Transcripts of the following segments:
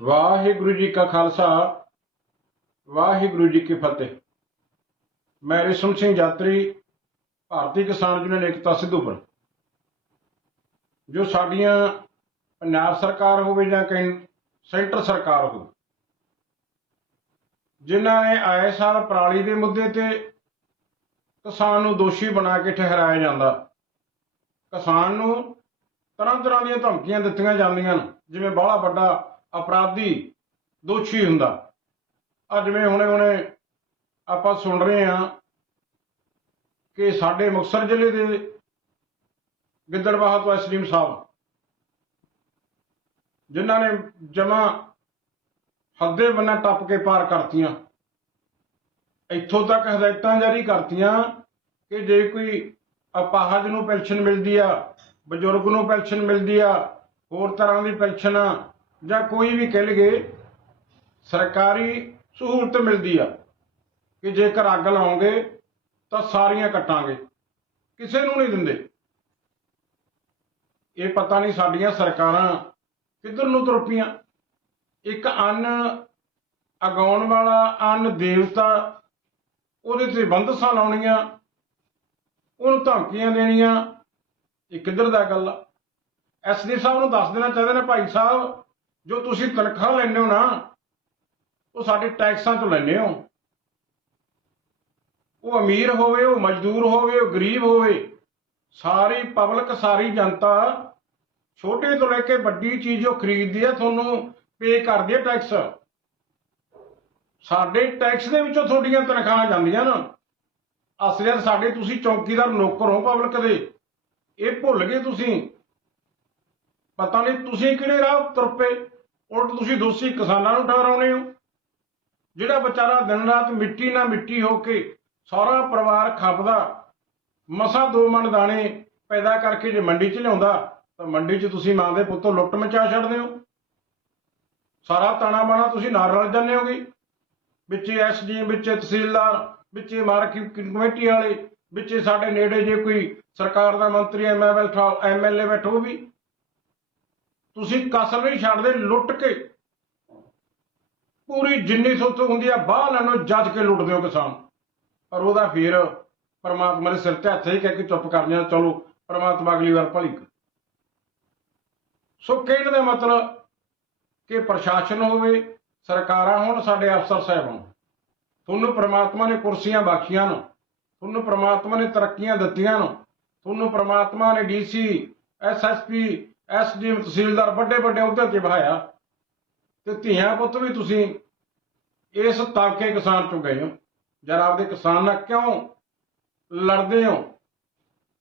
ਵਾਹਿਗੁਰੂ ਜੀ ਕਾ ਖਾਲਸਾ, ਵਾਹਿਗੁਰੂ ਜੀ ਕੀ ਫਤਿਹ। ਮੈਂ ਰਿਸ਼ਮ ਸਿੰਘ ਯਾਤਰੀ, ਭਾਰਤੀ ਕਿਸਾਨ ਯੂਨੀਅਨ ਏਕਤਾ ਸਿੱਧੂਪੁਰ ਜੋ ਸਾਡੀਆਂ ਪੰਜਾਬ ਸਰਕਾਰ ਹੋਵੇ ਜਾਂ ਕੈਂ ਸੈਂਟਰ ਸਰਕਾਰ ਹੋਵੇ, ਜਿਨ੍ਹਾਂ ਨੇ ਆਏ ਸਾਲ ਪਰਾਲੀ ਦੇ ਮੁੱਦੇ ਤੇ ਕਿਸਾਨ ਨੂੰ ਦੋਸ਼ੀ ਬਣਾ ਕੇ ਠਹਿਰਾਇਆ ਜਾਂਦਾ, ਕਿਸਾਨ ਨੂੰ ਤਰ੍ਹਾਂ ਤਰ੍ਹਾਂ ਦੀਆਂ ਧਮਕੀਆਂ ਦਿੱਤੀਆਂ ਜਾਂਦੀਆਂ ਨੇ, ਜਿਵੇਂ ਬਾਹਲਾ ਵੱਡਾ ਅਪਰਾਧੀ ਦੋਸ਼ੀ ਹੁੰਦਾ। ਅੱਜ ਜਿਵੇਂ ਹੁਣੇ ਹੁਣੇ ਆਪਾਂ ਸੁਣ ਰਹੇ ਹਾਂ ਕਿ ਸਾਡੇ ਮੁਕਤਸਰ ਜ਼ਿਲ੍ਹੇ ਦੇ ਗਿੱਦੜਬਾਹਾ ਤੋਂ ਐਸਡੀਐਮ ਸਾਹਿਬ, ਜਿਨ੍ਹਾਂ ਨੇ ਜਮਾ ਹੱਦੇ ਬੰਨਾ ਟੱਪ ਕੇ ਪਾਰ ਕਰਤੀਆਂ। ਇੱਥੋਂ ਤੱਕ ਹਦਾਇਤਾਂ ਜਾਰੀ ਕਰਤੀਆਂ ਕਿ ਜੇ ਕੋਈ ਅਪਾਹਜ ਨੂੰ ਪੈਨਸ਼ਨ ਮਿਲਦੀ ਆ, ਬਜ਼ੁਰਗ ਨੂੰ ਪੈਨਸ਼ਨ ਮਿਲਦੀ ਆ, ਹੋਰ ਤਰ੍ਹਾਂ ਦੀ ਪੈਨਸ਼ਨ ਆ ਜਾਂ ਕੋਈ ਵੀ ਕਹਿ ਲਈਏ ਸਰਕਾਰੀ ਸਹੂਲਤ ਮਿਲਦੀ ਆ ਕਿ ਜੇਕਰ ਅੱਗ ਲਾਓਗੇ ਤਾਂ ਸਾਰੀਆਂ ਕੱਟਾਂਗੇ। ਕਿਸੇ ਨੂੰ ਨਹੀਂ ਦਿੰਦੇ। ਇਹ ਪਤਾ ਨਹੀਂ ਸਾਡੀਆਂ ਸਰਕਾਰਾਂ ਕਿੱਧਰ ਨੂੰ ਤੁਰ ਪਈਆਂ। ਇੱਕ ਅੰਨ ਅਗਾਉਣ ਵਾਲਾ ਅੰਨ ਦੇਵਤਾ, ਉਹਦੇ ਤੇ ਬੰਦਸਾਂ ਲਾਉਣੀਆਂ, ਉਹਨੂੰ ਧਮਕੀਆਂ ਦੇਣੀਆਂ, ਇਹ ਕਿੱਧਰ ਦਾ ਗੱਲ ਆ? ਐਸਡੀ ਸਾਹਿਬ ਨੂੰ ਦੱਸ ਦੇਣਾ ਚਾਹੀਦਾ ਨੇ ਭਾਈ ਸਾਹਿਬ ਜੋ ਤੁਸੀਂ ਤਨਖਾਹ ਲੈਂਦੇ ਹੋ ਨਾ, ਉਹ ਸਾਡੇ ਟੈਕਸਾਂ ਤੋਂ ਲੈਂਦੇ ਹੋ। ਉਹ ਅਮੀਰ ਹੋਵੇ, ਉਹ ਮਜ਼ਦੂਰ ਹੋਵੇ, ਉਹ ਗਰੀਬ ਹੋਵੇ, ਸਾਰੀ ਪਬਲਿਕ, ਸਾਰੀ ਜਨਤਾ ਛੋਟੇ ਤੋਂ ਲੈ ਕੇ ਵੱਡੀ ਚੀਜ਼ ਉਹ ਖਰੀਦਦੀ ਹੈ ਤੁਹਾਨੂੰ ਪੇ ਕਰਦੀ ਹੈ ਟੈਕਸ ਸਾਡੇ ਟੈਕਸ ਦੇ ਵਿੱਚੋਂ ਤੁਹਾਡੀਆਂ ਤਨਖਾਹਾਂ ਜਾਂਦੀਆਂ ਨਾ। ਅਸਲੀਅਤ ਸਾਡੇ ਤੁਸੀਂ ਚੌਕੀਦਾਰ ਨੌਕਰ ਹੋ ਪਬਲਿਕ ਦੇ। ਇਹ ਭੁੱਲ ਗਏ ਤੁਸੀਂ। ਪਤਾ ਨਹੀਂ ਤੁਸੀਂ ਕਿਹੜੇ ਰਾਹ ਤੁਰ ਪਏ। ਉਲਟ ਤੁਸੀਂ ਦੋਸ਼ੀ ਕਿਸਾਨਾਂ ਨੂੰ ਠਹਿਰਾਉਂਦੇ ਹੋ। ਜਿਹੜਾ ਵਿਚਾਰਾ ਦਿਨ ਰਾਤ ਮਿੱਟੀ ਨਾਲ ਮਿੱਟੀ ਹੋ ਕੇ ਸਾਰਾ ਪਰਿਵਾਰ ਖਪਦਾ, ਮਸਾ ਦੋ ਮਣ ਦਾਣੇ ਪੈਦਾ ਕਰਕੇ ਜੇ ਮੰਡੀ 'ਚ ਲਿਆਉਂਦਾ, ਤਾਂ ਮੰਡੀ 'ਚ ਤੁਸੀਂ ਮਾਂ ਦੇ ਪੁੱਤੋਂ ਲੁੱਟ ਮਚਾ ਛੱਡਦੇ ਹੋ। ਸਾਰਾ ਤਾਣਾ ਬਾਣਾ ਤੁਸੀਂ ਨਾਲ ਰਲ ਜਾਂਦੇ ਹੋਗੇ। ਵਿੱਚ ਐਸਡੀ ਵਿੱਚ ਤਹਿਸੀਲਦਾਰ, ਵਿੱਚ ਮਾਰਕੀਟ ਕਮੇਟੀ ਵਾਲੇ, ਵਿੱਚ ਸਾਡੇ ਨੇੜੇ ਜੇ ਕੋਈ ਸਰਕਾਰ ਦਾ ਮੰਤਰੀ ਐਮਐਲਏ ਬੈਠਾ ਐਮਐਲਏ ਬੈਠੋ ਵੀ। ਤੁਸੀਂ ਕਸਰ ਨਹੀਂ ਛੱਡਦੇ, ਲੁੱਟ ਕੇ। ਪੂਰੀ ਜਿੰਨੀ ਸੁੱਤ ਹੁੰਦੀ ਆ, ਬਾਹ ਲੈਣੋਂ ਜੱਜ ਕੇ ਲੁੱਟਦੇ ਹੋ ਕਿਸਾਨ। ਪਰ ਉਹਦਾ ਫਿਰ ਪਰਮਾਤਮਾ ਦੇ ਸਿਰ ਤੇ ਹੱਥ ਹੀ ਕਹਿ ਕੇ ਚੁੱਪ ਕਰ ਜਾਣਾ, ਚਲੋ, ਪਰਮਾਤਮਾ ਅਗਲੀ ਵਾਰ ਭਲੀ ਸੋ ਕਹਿਣ ਦਾ ਮਤਲਬ ਕਿ ਪ੍ਰਸ਼ਾਸਨ ਹੋਵੇ, ਸਰਕਾਰਾਂ ਹੋਣ, ਸਾਡੇ ਅਫਸਰ ਸਾਹਿਬ ਹੋਣ। ਤੁਹਾਨੂੰ ਪ੍ਰਮਾਤਮਾ ਨੇ ਕੁਰਸੀਆਂ ਬਖਸ਼ੀਆਂ ਨੂੰ, ਤੁਹਾਨੂੰ ਪ੍ਰਮਾਤਮਾ ਨੇ ਤਰੱਕੀਆਂ ਦਿੱਤੀਆਂ ਨੇ, ਤੁਹਾਨੂੰ ਪ੍ਰਮਾਤਮਾ ਨੇ ਡੀਸੀ ਐਸਐਸਪੀ ਐਸਡੀਐਮ ਤਹਿਸੀਲਦਾਰ ਵੱਡੇ ਵੱਡੇ ਅਹੁਦੇ ਤੇ ਬਹਾਇਆ ਤੇ ਧੀਆਂ ਪੁੱਤ ਵੀ ਤੁਸੀਂ ਇਸ ਤਾਕੇ ਕਿਸਾਨ ਚੋਂ ਗਏ ਹੋ। ਜਦ ਆਪਦੇ ਕਿਸਾਨ ਨਾਲ ਕਿਉਂ ਲੜਦੇ ਹੋ?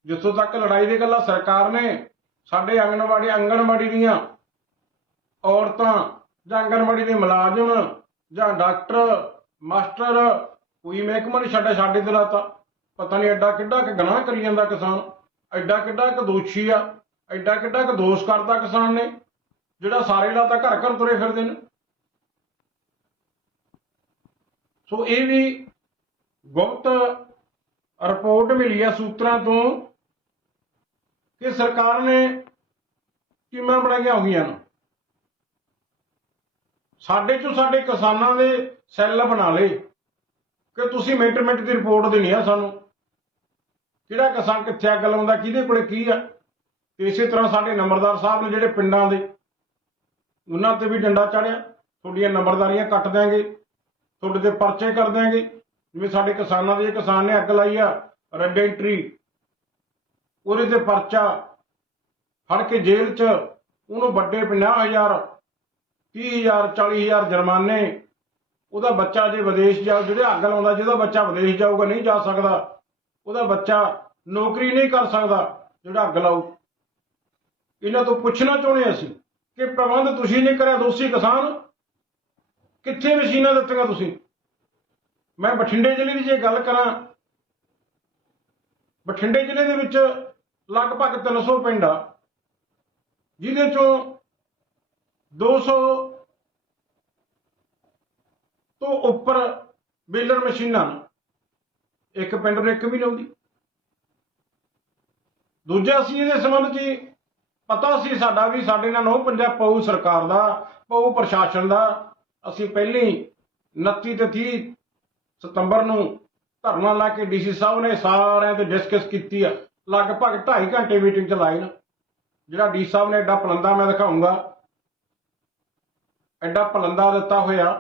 ਜਿੱਥੋਂ ਤੱਕ ਲੜਾਈ ਦੀ ਗੱਲ ਆ ਸਰਕਾਰ ਨੇ, ਸਾਡੇ ਆਂਗਣਵਾੜੀ ਆਂਗਣਵਾੜੀ ਦੀਆਂ ਔਰਤਾਂ ਜਾਂ ਆਂਗਣਵਾੜੀ ਦੇ ਮੁਲਾਜ਼ਮ ਜਾਂ ਡਾਕਟਰ, ਮਾਸਟਰ, ਕੋਈ ਮਹਿਕਮਾ ਨਹੀਂ ਛੱਡਿਆ, ਸਾਡੇ ਤੇ ਲਾਤਾ ਪਤਾ ਨਹੀਂ ਐਡਾ ਕਿੱਡਾ ਕਿ ਗੁਨਾਹ ਕਰੀ ਜਾਂਦਾ ਕਿਸਾਨ, ਐਡਾ ਕਿੱਡਾ ਕਿ ਦੋਸ਼ੀ ਆ। ਐਡਾ ਕਿੱਡਾ ਕੁ ਦੋਸ਼ ਕਰਦਾ ਕਿਸਾਨ ਨੇ, ਜਿਹੜਾ ਸਾਰੇ ਲਾਤਾ ਘਰ ਘਰ ਤੁਰੇ ਫਿਰਦੇ ਨੇ। ਸੋ ਇਹ ਵੀ ਗੁਪਤ ਰਿਪੋਰਟ ਮਿਲੀ ਹੈ ਸੂਤਰਾਂ ਤੋਂ ਕਿ ਸਰਕਾਰ ਨੇ ਟੀਮਾਂ ਬਣਾਈਆਂ ਹੋਈਆਂ ਨੇ। ਸਾਡੇ ਚੋਂ ਸਾਡੇ ਕਿਸਾਨਾਂ ਦੇ ਸੈੱਲ ਬਣਾ ਲਏ, ਕਿ ਤੁਸੀਂ ਮਿੰਟ ਮਿੰਟ ਦੀ ਰਿਪੋਰਟ ਦੇਣੀ ਆ ਸਾਨੂੰ। ਕਿਹੜਾ ਕਿਸਾਨ ਕਿੱਥੇ ਅੱਗ ਲਾਉਂਦਾ, ਕਿਹਦੇ ਕੋਲੇ ਕੀ ਆ? ਤੇ ਇਸੇ ਤਰ੍ਹਾਂ ਸਾਡੇ ਨੰਬਰਦਾਰ ਸਾਹਿਬ ਨੇ ਜਿਹੜੇ ਪਿੰਡਾਂ ਦੇ, ਉਹਨਾਂ ਤੇ ਵੀ ਡੰਡਾ ਚੜਿਆ, ਤੁਹਾਡੀਆਂ ਨੰਬਰਦਾਰੀਆਂ ਕੱਟ ਦਿਆਂਗੇ, ਤੁਹਾਡੇ ਤੇ ਪਰਚੇ ਕਰ ਦਿਆਂਗੇ, ਜਿਵੇਂ ਸਾਡੇ ਕਿਸਾਨਾਂ ਦੇ, ਕਿਸਾਨ ਨੇ ਅੱਗ ਲਾਈ ਆ ਰੈਡ ਐਂਟਰੀ, ਉਹਦੇ ਤੇ ਪਰਚਾ ਫੜ ਕੇ ਜੇਲ੍ਹ 'ਚ, ਉਹਨੂੰ ਵੱਡੇ 50000 30000 40000 ਜੁਰਮਾਨੇ, ਉਹਦਾ ਬੱਚਾ ਜੇ ਵਿਦੇਸ਼ ਜਾ, ਜਿਹੜੇ ਅੱਗ ਲਾਉਂਦਾ, ਜਿਹਦਾ ਬੱਚਾ ਵਿਦੇਸ਼ ਜਾਊਗਾ, ਨਹੀਂ ਜਾ ਸਕਦਾ, ਉਹਦਾ ਬੱਚਾ ਨੌਕਰੀ ਨਹੀਂ ਕਰ ਸਕਦਾ, ਜਿਹੜਾ ਅੱਗ ਲਾਊ। ਇਹਨਾਂ ਤੋਂ ਪੁੱਛਣਾ ਚਾਹੁੰਦੇ ਅਸੀਂ ਕਿ ਪ੍ਰਬੰਧ ਤੁਸੀਂ ਨਹੀਂ ਕਰਿਆ ਦੋਸ਼ੀ ਕਿਸਾਨ? ਕਿੱਥੇ ਮਸ਼ੀਨਾਂ ਦਿੱਤੀਆਂ ਤੁਸੀਂ? ਮੈਂ ਬਠਿੰਡੇ ਜ਼ਿਲ੍ਹੇ ਦੀ ਜੇ ਗੱਲ ਕਰਾਂ, ਬਠਿੰਡੇ ਜ਼ਿਲ੍ਹੇ ਦੇ ਵਿੱਚ ਲਗਭਗ 300 ਪਿੰਡ ਆ, ਜਿਹਦੇ ਚੋਂ 200 ਤੋਂ ਉੱਪਰ ਬੇਲਰ ਮਸ਼ੀਨਾਂ ਇੱਕ ਪਿੰਡ ਨੂੰ ਇੱਕ ਵੀ ਲਾਉਂਦੀ ਦੂਜਾ ਅਸੀਂ ਇਹਦੇ ਸੰਬੰਧ 'ਚ ਹੀ ਪਤਾ ਸੀ ਸਾਡਾ ਵੀ ਸਾਡੇ ਨਾਲ ਉਹ ਪੰਜਾਬ ਪਊ ਸਰਕਾਰ ਦਾ, ਪਊ ਪ੍ਰਸ਼ਾਸਨ ਦਾ। ਅਸੀਂ ਪਹਿਲੀ 29 ਤੇ 30 ਸਤੰਬਰ ਨੂੰ ਧਰਨਾ ਲਾ ਕੇ ਡੀਸੀ ਸਾਹਿਬ ਨੇ ਸਾਰਿਆਂ ਤੇ ਡਿਸਕਸ ਕੀਤੀ ਆ। ਲਗਭਗ 2.5 ਘੰਟੇ ਮੀਟਿੰਗ ਚਲਾਈ ਨਾ। ਜਿਹੜਾ ਡੀ ਸਾਹਿਬ ਨੇ ਐਡਾ ਪਲੰਦਾ ਮੈਂ ਦਿਖਾਉਂਗਾ। ਐਡਾ ਪਲੰਦਾ ਦਿੱਤਾ ਹੋਇਆ।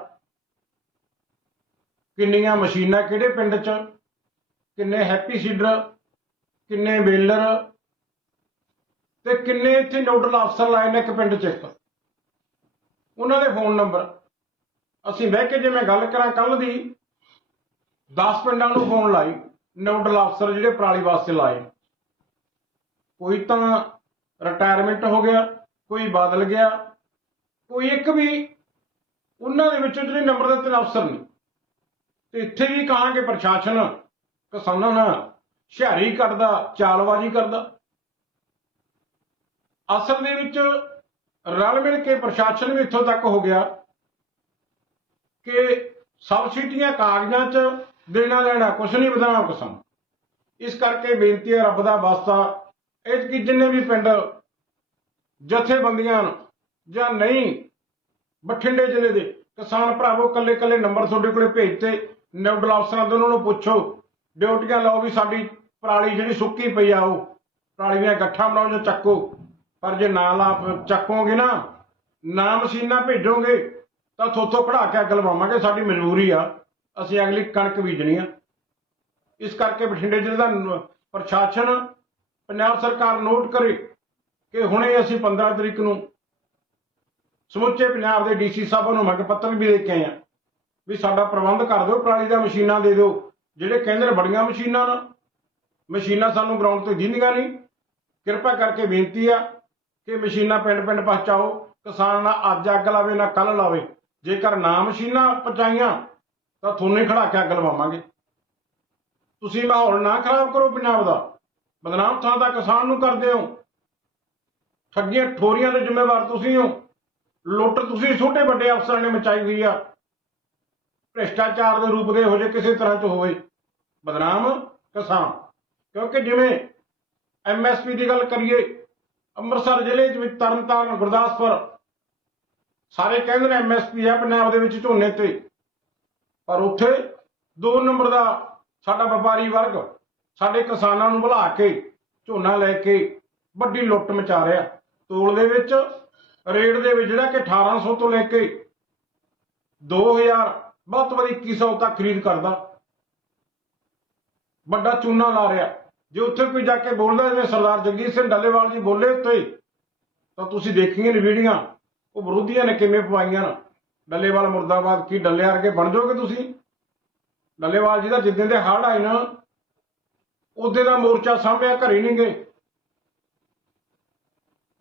ਕਿੰਨੀਆਂ ਮਸ਼ੀਨਾਂ ਕਿਹੜੇ ਪਿੰਡ 'ਚ? ਕਿੰਨੇ ਹੈਪੀ ਸੀਡਰ? ਕਿੰਨੇ ਬੇਲਰ? ਤੇ ਕਿੰਨੇ ਇੱਥੇ ਨੋਡਲ ਅਫਸਰ ਲਾਏ ਨੇ ਇੱਕ ਪਿੰਡ 'ਚ ਉਹਨਾਂ ਦੇ ਫੋਨ ਨੰਬਰ। ਅਸੀਂ ਬਹਿ ਕੇ ਜੇ ਮੈਂ ਗੱਲ ਕਰਾਂ ਕੱਲ ਦੀ 10 ਪਿੰਡਾਂ ਨੂੰ ਫੋਨ ਲਾਈ, ਨੋਡਲ ਅਫਸਰ ਜਿਹੜੇ ਪਰਾਲੀ ਵਾਸਤੇ ਲਾਏ। ਕੋਈ ਤਾਂ ਰਿਟਾਇਰਮੈਂਟ ਹੋ ਗਿਆ, ਕੋਈ ਬਦਲ ਗਿਆ, ਕੋਈ ਇੱਕ ਵੀ, ਉਹਨਾਂ ਦੇ ਵਿੱਚੋਂ ਜਿਹੜੇ ਨੰਬਰ ਦਿੱਤੇ ਨੇ ਅਫਸਰ ਨੇ। ਤੇ ਇੱਥੇ ਵੀ ਕਹਾਂਗੇ ਪ੍ਰਸ਼ਾਸਨ, ਕਿਸਾਨਾਂ ਨਾਲ, ਹੁਸ਼ਿਆਰੀ ਕਰਦਾ ਚਾਲਬਾਜ਼ੀ ਕਰਦਾ। ਅਸਲ ਦੇ ਵਿੱਚ ਰਲ ਮਿਲ ਕੇ ਪ੍ਰਸ਼ਾਸਨ ਵੀ ਇੱਥੋਂ ਤੱਕ ਹੋ ਗਿਆ ਕਿ ਸਬਸਿਡੀਆਂ ਕਾਗਜ਼ਾਂ 'ਚ ਦੇਣਾ ਲੈਣਾ ਕੁਛ ਨਹੀਂ ਵਧਾਉਣਾ ਕਿਸਾਨ ਇਸ ਕਰਕੇ ਬੇਨਤੀ ਹੈ ਰੱਬ ਦਾ ਵਾਸਤਾ, ਇਹ ਕਿ ਜਿੰਨੇ ਵੀ ਪਿੰਡ ਜਥੇਬੰਦੀਆਂ ਜਾਂ ਨਹੀਂ, ਬਠਿੰਡੇ ਜ਼ਿਲ੍ਹੇ ਦੇ ਕਿਸਾਨ ਭਰਾਵੋ ਕੱਲੇ ਕੱਲੇ ਨੰਬਰ ਤੁਹਾਡੇ ਕੋਲੇ ਭੇਜਤੇ ਨੋਡਲ ਅਫਸਰਾਂ ਤੋਂ ਉਹਨਾਂ ਨੂੰ ਪੁੱਛੋ, ਡਿਊਟੀਆਂ ਲਾਓ ਵੀ ਸਾਡੀ ਪਰਾਲੀ ਜਿਹੜੀ ਸੁੱਕੀ ਪਈ ਆ, ਉਹ ਪਰਾਲੀ ਦੀਆਂ ਗੱਠਾਂ ਬਣਾਓ ਜਾਂ ਚੱਕੋ। ਪਰ ਜੇ ਨਾਲ ਲਾ ਚੱਕੋਗੇ ਨਾ ਨਾ ਮਸ਼ੀਨਾਂ ਭੇਜੋਗੇ, ਤਾਂ ਥੋਥੋਂ ਖੜਾ ਕੇ ਅੱਗ ਲਵਾਵਾਂਗੇ, ਸਾਡੀ ਮਜਬੂਰੀ ਆ। ਅਸੀਂ ਅਗਲੀ ਕਣਕ ਬੀਜਣੀ ਆ। ਇਸ ਕਰਕੇ ਬਠਿੰਡੇ ਜ਼ਿਲ੍ਹੇ ਦਾ ਪ੍ਰਸ਼ਾਸਨ, ਪੰਜਾਬ ਸਰਕਾਰ ਨੋਟ ਕਰੇ ਕਿ ਹੁਣੇ ਅਸੀਂ 15 ਤਰੀਕ ਨੂੰ ਸਮੁੱਚੇ ਪੰਜਾਬ ਦੇ ਡੀਸੀ ਸਾਹਿਬਾਂ ਨੂੰ ਮੰਗ ਪੱਤਰ ਵੀ ਦੇ ਕੇ ਆਏ ਆ ਵੀ ਸਾਡਾ ਪ੍ਰਬੰਧ ਕਰ ਦਿਓ, ਪਰਾਲੀ ਦਾ ਮਸ਼ੀਨਾਂ ਦੇ ਦਿਓ, ਜਿਹੜੇ ਕਹਿੰਦੇ ਨੇ ਬੜੀਆਂ ਮਸ਼ੀਨਾਂ ਨਾ, ਮਸ਼ੀਨਾਂ ਸਾਨੂੰ ਗਰਾਊਂਡ ਤੇ ਦਿੰਦੀਆਂ ਨਹੀਂ। ਕਿਰਪਾ ਕਰਕੇ ਬੇਨਤੀ ਆ ਕਿ ਮਸ਼ੀਨਾਂ ਪਿੰਡ ਪਿੰਡ ਪਹੁੰਚਾਓ ਕਿਸਾਨ ਨਾ ਅੱਜ ਅੱਗ ਲਾਵੇ, ਨਾ ਕੱਲ ਲਾਵੇ। ਜੇਕਰ ਨਾ ਮਸ਼ੀਨਾਂ ਪਹੁੰਚਾਈਆਂ, ਤਾਂ ਤੁਹਾਨੂੰ ਖੜਾ ਕੇ ਅੱਗ ਲਵਾਵਾਂਗੇ। ਤੁਸੀਂ ਮਾਹੌਲ ਨਾ ਖਰਾਬ ਕਰੋ ਪੰਜਾਬ ਦਾ। ਬਦਨਾਮ ਥਾਂ ਦਾ ਕਿਸਾਨ ਨੂੰ ਕਰਦੇ ਹੋ। ਠੱਗੀਆਂ ਠੋਰੀਆਂ ਦੇ ਜ਼ਿੰਮੇਵਾਰ ਤੁਸੀਂ ਹੋ। ਲੁੱਟ ਤੁਸੀਂ ਛੋਟੇ ਵੱਡੇ ਅਫਸਰਾਂ ਨੇ ਮਚਾਈ ਹੋਈ ਆ। ਭ੍ਰਿਸ਼ਟਾਚਾਰ ਦੇ ਰੂਪ ਦੇ ਹੋ ਜੇ ਕਿਸੇ ਤਰ੍ਹਾਂ ਚ ਹੋਵੇ। ਬਦਨਾਮ ਕਿਸਾਨ। ਕਿਉਂਕਿ ਜਿਵੇਂ ਐਮਐਸਪੀ ਦੀ ਗੱਲ ਕਰੀਏ ਅੰਮ੍ਰਿਤਸਰ ਜ਼ਿਲ੍ਹੇ ਚ ਵਿੱਚ ਤਰਨਤਾਰਨ, ਗੁਰਦਾਸਪੁਰ, ਸਾਰੇ ਕਹਿੰਦੇ ਨੇ ਐਮਐਸਪੀ ਹੈ ਪੰਜਾਬ ਦੇ ਵਿੱਚ ਝੋਨੇ ਤੇ। ਪਰ ਉੱਥੇ ਦੋ ਨੰਬਰ ਦਾ ਸਾਡਾ ਵਪਾਰੀ ਵਰਗ, ਸਾਡੇ ਕਿਸਾਨਾਂ ਨੂੰ ਭੁਲਾ ਕੇ ਝੋਨਾ ਲੈ ਕੇ ਵੱਡੀ ਲੁੱਟ ਮਚਾ ਰਿਹਾ। ਤੋਲ ਦੇ ਵਿੱਚ, ਰੇਟ ਦੇ ਵਿੱਚ ਜਿਹੜਾ ਕਿ 1800 ਤੋਂ ਲੈ ਕੇ 2000 ਵੱਧ ਤੋਂ ਵੱਧ 2100 ਤੱਕ ਖਰੀਦ ਕਰਦਾ। ਵੱਡਾ ਚੂਨਾ ਲਾ ਰਿਹਾ। ਜੇ ਉੱਥੇ ਕੋਈ ਜਾ ਕੇ ਬੋਲਦਾ ਜਿਵੇਂ ਸਰਦਾਰ ਜਗਜੀਤ ਸਿੰਘ ਡੱਲੇਵਾਲ ਜੀ ਬੋਲੇ ਉੱਤੇ ਤਾਂ ਤੁਸੀਂ ਦੇਖੀਆਂ ਨੇ ਵੀਡੀਆਂ, ਉਹ ਵਿਰੋਧੀਆਂ ਨੇ ਕਿਵੇਂ ਪਵਾਈਆਂ ਨਾ? ਡੱਲੇਵਾਲ ਮੁਰਦਾਬਾਦ ਕੀ ਡੱਲੇ ਵਰਗੇ ਬਣ ਜਾਓਗੇ ਤੁਸੀਂ? ਡੱਲੇਵਾਲ ਜੀ ਦਾ ਜਿੱਦਾਂ ਦੇ ਹੜ੍ਹ ਆਏ ਨਾ, ਉਹਦੇ ਦਾ ਮੋਰਚਾ ਸਾਂਭਿਆ, ਘਰੇ ਨਹੀਂ ਗਏ।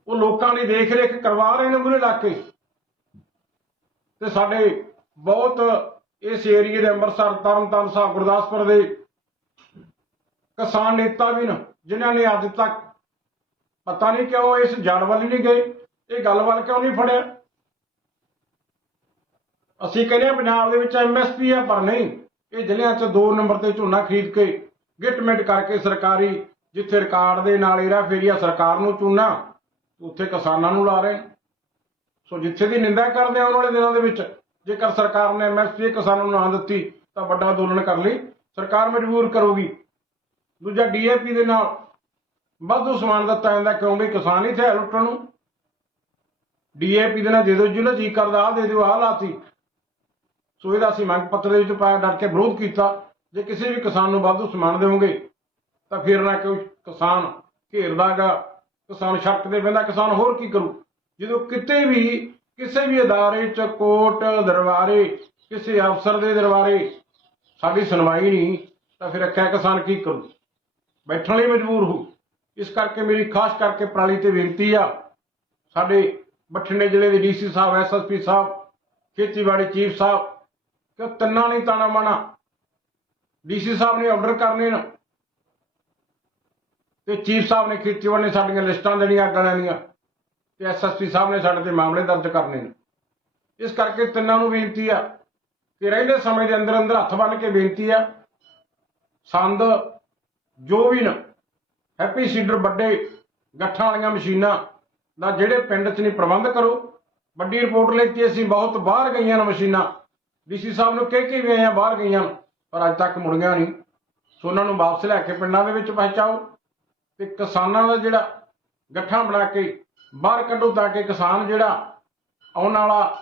ਉਹ ਲੋਕਾਂ ਦੀ ਦੇਖ ਰੇਖ ਕਰਵਾ ਰਹੇ ਨੇ ਮੂਰੇ ਇਲਾਕੇ ਤੇ ਸਾਡੇ ਬਹੁਤ ਇਸ ਏਰੀਏ ਦੇ ਅੰਮ੍ਰਿਤਸਰ, ਤਰਨਤਾਰਨ ਸਾਹਿਬ, ਗੁਰਦਾਸਪੁਰ ਦੇ ਕਿਸਾਨ ਨੇਤਾ ਵੀ ਨੇ, ਜਿਨ੍ਹਾਂ ਨੇ ਅੱਜ ਤੱਕ ਪਤਾ ਨਹੀਂ ਕਿਉਂ ਇਸ ਜੜ ਵੱਲ ਨਹੀਂ ਗਏ, ਇਹ ਗੱਲ ਵੱਲ ਕਿਉਂ ਨਹੀਂ ਫੜਿਆ? ਅਸੀਂ ਕਹਿੰਦੇ ਪੰਜਾਬ ਦੇ ਵਿੱਚ ਐਮਐਸਪੀ ਆ ਪਰ ਨਹੀਂ, ਇਹ ਜ਼ਿਲ੍ਹਿਆਂ 'ਚ ਦੋ ਨੰਬਰ ਤੇ ਝੋਨਾ ਖਰੀਦ ਕੇ ਗਿਟਮਿਟ ਕਰਕੇ ਸਰਕਾਰੀ, ਜਿੱਥੇ ਰਿਕਾਰਡ ਦੇ ਨਾਲ ਇਹਦਾ ਫੇਰੀਆ ਸਰਕਾਰ ਨੂੰ ਚੂਨਾ ਉੱਥੇ ਕਿਸਾਨਾਂ ਨੂੰ ਲਾ ਰਹੇ ਸੋ ਜਿੱਥੇ ਦੀ ਨਿੰਦਾ ਕਰਦੇ ਆ, ਆਉਣ ਵਾਲੇ ਦਿਨਾਂ ਦੇ ਵਿੱਚ, ਜੇਕਰ ਸਰਕਾਰ ਨੇ ਐਮਐਸਪੀ ਕਿਸਾਨਾਂ ਨੂੰ ਨਾ ਦਿੱਤੀ, ਤਾਂ ਵੱਡਾ ਅੰਦੋਲਨ ਕਰ ਲਈ, ਸਰਕਾਰ ਮਜਬੂਰ ਕਰੂਗੀ। ਦੂਜਾ ਡੀਏਪੀ ਦੇ ਨਾਲ ਵਾਧੂ ਸਮਾਨ ਦਿੱਤਾ ਜਾਂਦਾ ਕਿਉਂ ਵੀ ਕਿਸਾਨ ਹੀ ਤੇ ਲੁੱਟਣ ਨੂੰ? ਡੀਏਪੀ ਦੇ ਨਾਲ ਦੇ ਦਿਓ ਜਿਹਨੂੰ ਜੀ ਕਰਦਾ? ਆ ਦੇ ਦਿਓ, ਆਹ ਲਾਤੀ। ਸੋ ਇਹਦਾ ਅਸੀਂ ਮੰਗ ਪੱਤਰ ਦੇ ਵਿੱਚ ਪਾਇਆ ਡਟ ਕੇ ਵਿਰੋਧ ਕੀਤਾ। ਜੇ ਕਿਸੇ ਵੀ ਕਿਸਾਨ ਨੂੰ ਵਾਧੂ ਸਮਾਨ ਦੇਵੋਗੇ, ਤਾਂ ਫਿਰ ਨਾ ਕੋਈ ਕਿਸਾਨ ਘੇਰਦਾਗਾ। ਕਿਸਾਨ ਸੜਕ ਤੇ ਬਹਿੰਦਾ, ਕਿਸਾਨ ਹੋਰ ਕੀ ਕਰੂ? ਜਦੋਂ ਕਿਤੇ ਵੀ, ਕਿਸੇ ਵੀ ਅਦਾਰੇ ਚ ਕੋਰਟ ਦਰਬਾਰੇ ਕਿਸੇ ਅਫਸਰ ਦੇ ਦਰਬਾਰੇ ਸਾਡੀ ਸੁਣਵਾਈ ਨਹੀਂ, ਤਾਂ ਫਿਰ ਅੱਖਾਂ ਕਿਸਾਨ ਕੀ ਕਰੂ? ਬੈਠਣ ਲਈ ਮਜਬੂਰ ਹੋ। ਇਸ ਕਰਕੇ ਮੇਰੀ ਖਾਸ ਕਰਕੇ ਪ੍ਰਾਲੀ ਤੇ ਬੇਨਤੀ ਆ, ਸਾਡੇ ਬਠਿੰਡੇ ਜ਼ਿਲ੍ਹੇ ਦੇ ਡੀਸੀ ਸਾਹਿਬ ਐਸਐਸਪੀ ਸਾਹਿਬ, ਖੇਤੀਬਾੜੀ ਚੀਫ ਸਾਹਿਬ, ਕਿ ਉਹ ਤਿੰਨਾਂ ਨਹੀਂ ਤਾਣਾ ਮਾਣਾ। ਡੀਸੀ ਸਾਹਿਬ ਨੇ ਆਰਡਰ ਕਰਨੇ ਨੇ ਤੇ ਚੀਫ ਸਾਹਿਬ ਨੇ ਖੇਤੀਬਾੜੀ ਨੇ ਸਾਡੀਆਂ ਲਿਸਟਾਂ ਦੇਣੀਆਂ ਅੱਗਾਂ ਦੀਆਂ ਤੇ ਐਸਐਸਪੀ ਸਾਹਿਬ ਨੇ ਸਾਡੇ ਤੇ ਮਾਮਲੇ ਦਰਜ ਕਰਨੇ ਨੇ। ਇਸ ਕਰਕੇ ਤਿੰਨਾਂ ਨੂੰ ਬੇਨਤੀ ਆ ਕਿ ਰਹਿੰਦੇ ਸਮੇਂ ਦੇ ਅੰਦਰ ਅੰਦਰ ਹੱਥ ਬੰਨ ਕੇ ਬੇਨਤੀ ਆ, ਸੰਦ ਜੋ ਵੀ ਨਾ ਹੈਪੀ ਸੀਡਰ ਵੱਡੇ ਗੱਠਾਂ ਵਾਲੀਆਂ ਮਸ਼ੀਨਾਂ ਦਾ ਜਿਹੜੇ ਪਿੰਡ 'ਚ ਨਹੀਂ ਪ੍ਰਬੰਧ ਕਰੋ ਵੱਡੀ ਰਿਪੋਰਟ ਲਈ ਕਿ ਅਸੀਂ ਬਹੁਤ ਬਾਹਰ ਗਈਆਂ ਨੇ ਮਸ਼ੀਨਾਂ। ਡੀਸੀ ਸਾਹਿਬ ਨੂੰ ਕਹਿ ਕੇ ਵੀ ਆਏ ਆ ਬਾਹਰ ਗਈਆਂ ਨੇ, ਪਰ ਅੱਜ ਤੱਕ ਮੁੜੀਆਂ ਨਹੀਂ। ਸੋ ਉਹਨਾਂ ਨੂੰ ਵਾਪਸ ਲੈ ਕੇ ਪਿੰਡਾਂ ਦੇ ਵਿੱਚ ਪਹੁੰਚਾਓ ਤੇ ਕਿਸਾਨਾਂ ਦਾ ਜਿਹੜਾ ਗੱਠਾਂ ਬਣਾ ਕੇ ਬਾਹਰ ਕੱਢੋ ਤਾਂ ਕਿ ਕਿਸਾਨ ਜਿਹੜਾ ਆਉਣ ਵਾਲਾ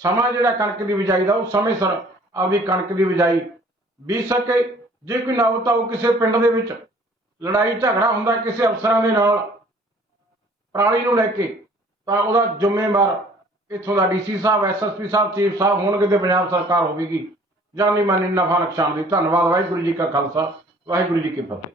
ਸਮਾਂ ਜਿਹੜਾ ਕਣਕ ਦੀ ਬਿਜਾਈ ਦਾ ਉਹ ਸਮੇਂ ਸਿਰ ਆਪਦੀ ਕਣਕ ਦੀ ਬਿਜਾਈ ਬੀਜ ਸਕੇ। ਜੇ ਕੋਈ ਨਾ ਤਾਂ ਕਿਸੇ ਪਿੰਡ ਦੇ ਵਿੱਚ ਲੜਾਈ ਝਗੜਾ ਹੁੰਦਾ ਕਿਸੇ ਅਫਸਰਾਂ ਦੇ ਨਾਲ ਪਰਾਲੀ ਨੂੰ ਲੈ ਕੇ, ਤਾਂ ਉਹਦਾ ਜ਼ਿੰਮੇਵਾਰ ਇੱਥੋਂ ਦਾ ਡੀਸੀ ਸਾਹਿਬ ਐਸਐਸਪੀ ਸਾਹਿਬ, ਚੀਫ ਸਾਹਿਬ ਹੋਣਗੇ ਤੇ ਪੰਜਾਬ ਸਰਕਾਰ ਹੋਵੇਗੀ। ਜਾਨੀ ਮਾਨੀ ਨਫਾ ਨੁਕਸਾਨ ਦੀ ਧੰਨਵਾਦ। ਵਾਹਿਗੁਰੂ ਜੀ ਕਾ ਖਾਲਸਾ, ਵਾਹਿਗੁਰੂ ਜੀ ਕੀ ਫਤਿਹ।